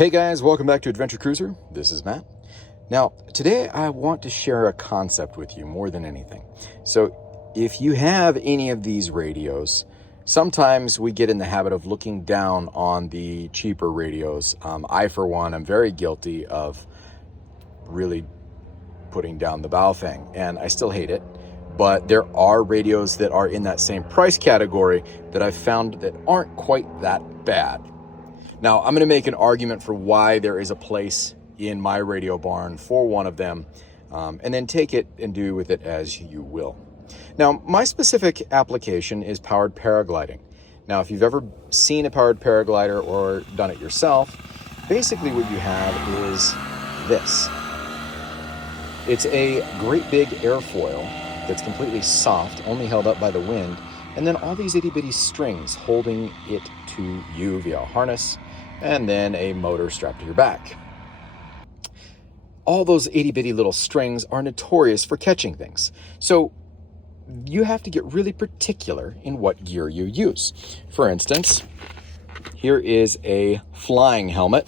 Hey guys, welcome back to Adventurecruiser. This is Matt. Now, today I want to share a concept with you more than anything. So, if you have any of these radios, sometimes we get in the habit of looking down on the cheaper radios. I, for one, am very guilty of really putting down the Baofeng, and I still hate it. But there are radios that are in that same price category that I've found that aren't quite that bad. Now, I'm going to make an argument for why there is a place in my radio barn for one of them, and then take it and do with it as you will. Now, my specific application is powered paragliding. Now, if you've ever seen a powered paraglider or done it yourself, basically what you have is this. It's a great big airfoil that's completely soft, only held up by the wind, and then all these itty-bitty strings holding it to you via a harness, and then a motor strapped to your back. All those itty-bitty little strings are notorious for catching things. So you have to get really particular in what gear you use. For instance, here is a flying helmet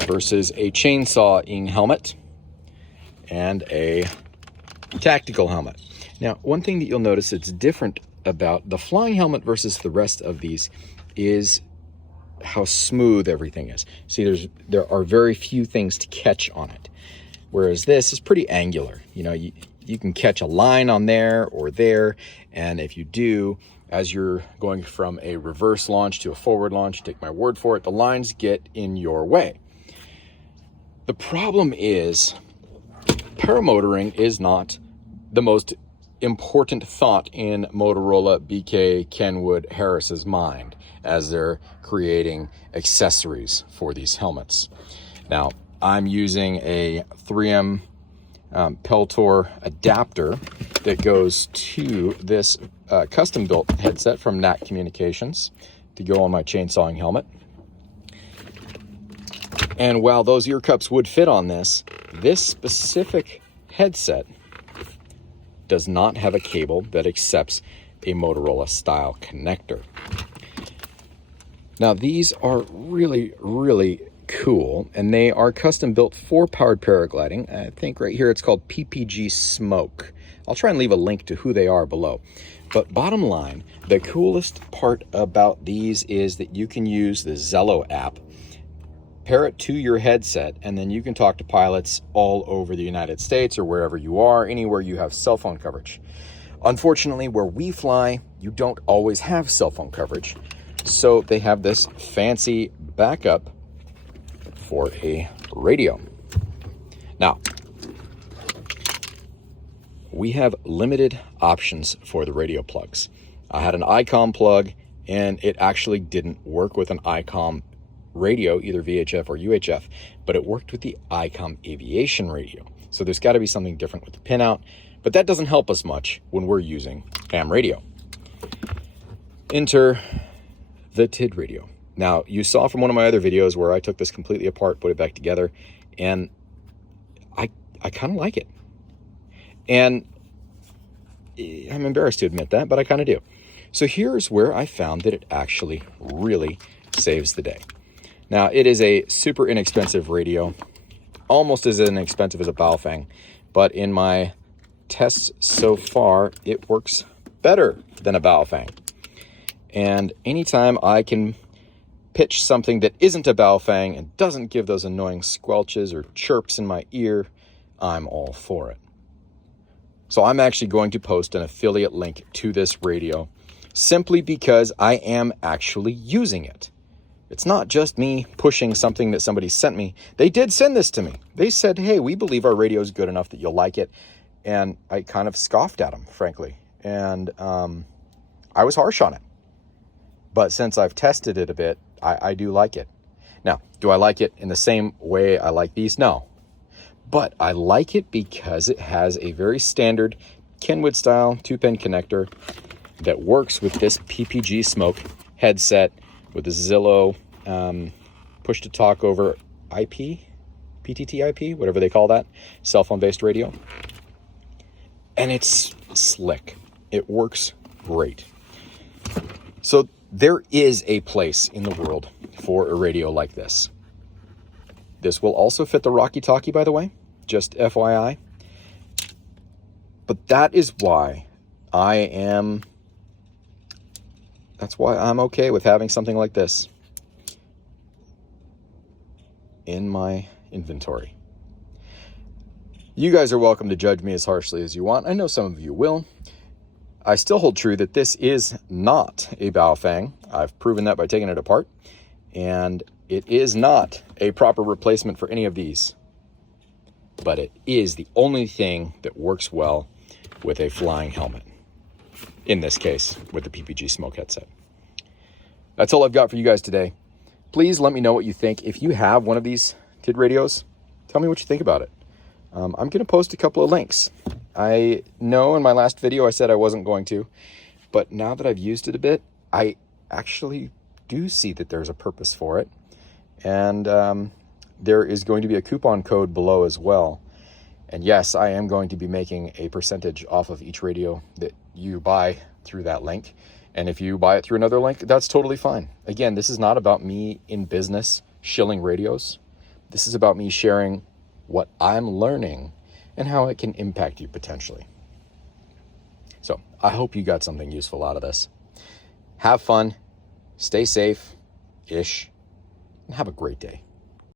versus a chainsawing helmet and a tactical helmet. Now, one thing that you'll notice that's different about the flying helmet versus the rest of these is how smooth everything is. See, there are very few things to catch on it, whereas this is pretty angular. You know, you can catch a line on there or there, and if you do, as you're going from a reverse launch to a forward launch, take my word for it, the lines get in your way. The problem is paramotoring is not the most important thought in Motorola, BK, Kenwood, Harris's mind as they're creating accessories for these helmets. Now, I'm using a 3M Peltor adapter that goes to this custom-built headset from NAC Communications to go on my chainsawing helmet. And while those ear cups would fit on this specific headset does not have a cable that accepts a Motorola style connector. Now, these are really, really cool, and they are custom built for powered paragliding. I think right here it's called PPG Smoke. I'll try and leave a link to who they are below. But bottom line, the coolest part about these is that you can use the Zello app, pair it to your headset, and then you can talk to pilots all over the United States or wherever you are, anywhere you have cell phone coverage. Unfortunately, where we fly, you don't always have cell phone coverage. So they have this fancy backup for a radio. Now, we have limited options for the radio plugs. I had an ICOM plug, and it actually didn't work with an ICOM radio, either VHF or UHF, but it worked with the ICOM aviation radio. So there's got to be something different with the pinout, but that doesn't help us much when we're using ham radio. Enter the Tidradio. Now, you saw from one of my other videos where I took this completely apart, put it back together, and I kind of like it. And I'm embarrassed to admit that, but I kind of do. So here's where I found that it actually really saves the day. Now, it is a super inexpensive radio, almost as inexpensive as a Baofeng, but in my tests so far, it works better than a Baofeng. And anytime I can pitch something that isn't a Baofeng and doesn't give those annoying squelches or chirps in my ear, I'm all for it. So I'm actually going to post an affiliate link to this radio simply because I am actually using it. It's not just me pushing something that somebody sent me. They did send this to me. They said, hey, we believe our radio is good enough that you'll like it. And I kind of scoffed at them, frankly. And I was harsh on it. But since I've tested it a bit, I do like it. Now, do I like it in the same way I like these? No. But I like it because it has a very standard Kenwood style 2-pin connector that works with this PPG Smoke headset with the Zillow push to talk over IP, PTT IP, whatever they call that, cell phone based radio. And it's slick. It works great. So there is a place in the world for a radio like this. This will also fit the Rocky Talkie, by the way, just FYI. But that is why that's why I'm okay with having something like this in my inventory. You guys are welcome to judge me as harshly as you want. I know some of you will. I still hold true that this is not a Baofeng. I've proven that by taking it apart. And it is not a proper replacement for any of these. But it is the only thing that works well with a flying helmet. In this case, with the PPG smoke headset. That's all I've got for you guys today. Please let me know what you think. If you have one of these Tidradios, tell me what you think about it. I'm going to post a couple of links. I know in my last video I said I wasn't going to, but now that I've used it a bit, I actually do see that there's a purpose for it. And there is going to be a coupon code below as well. And yes, I am going to be making a percentage off of each radio that you buy through that link. And if you buy it through another link, that's totally fine. Again, this is not about me in business shilling radios. This is about me sharing what I'm learning and how it can impact you potentially. So I hope you got something useful out of this. Have fun, stay safe-ish, and have a great day.